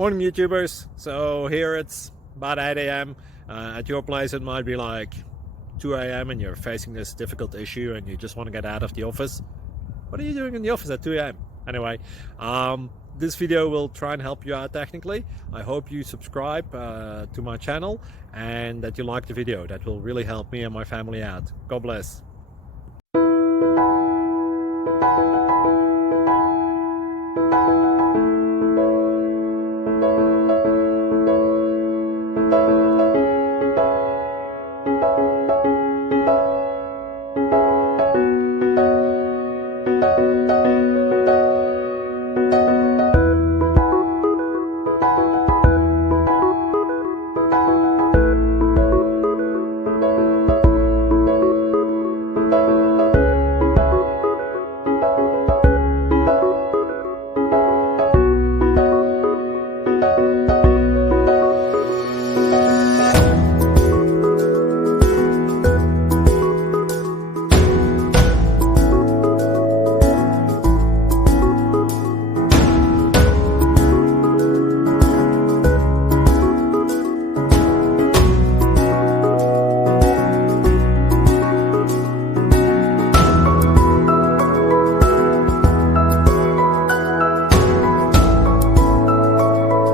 Morning YouTubers. So here it's about 8 a.m. At your place it might be like 2 a.m. and you're facing this difficult issue and you just want to get out of the office. What are you doing in the office at 2 a.m.? Anyway, this video will try and help you out technically. I hope you subscribe to my channel and that you like the video. That will really help me and my family out. God bless.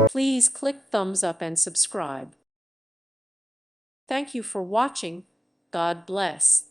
Please click thumbs up and subscribe. Thank you for watching. God bless.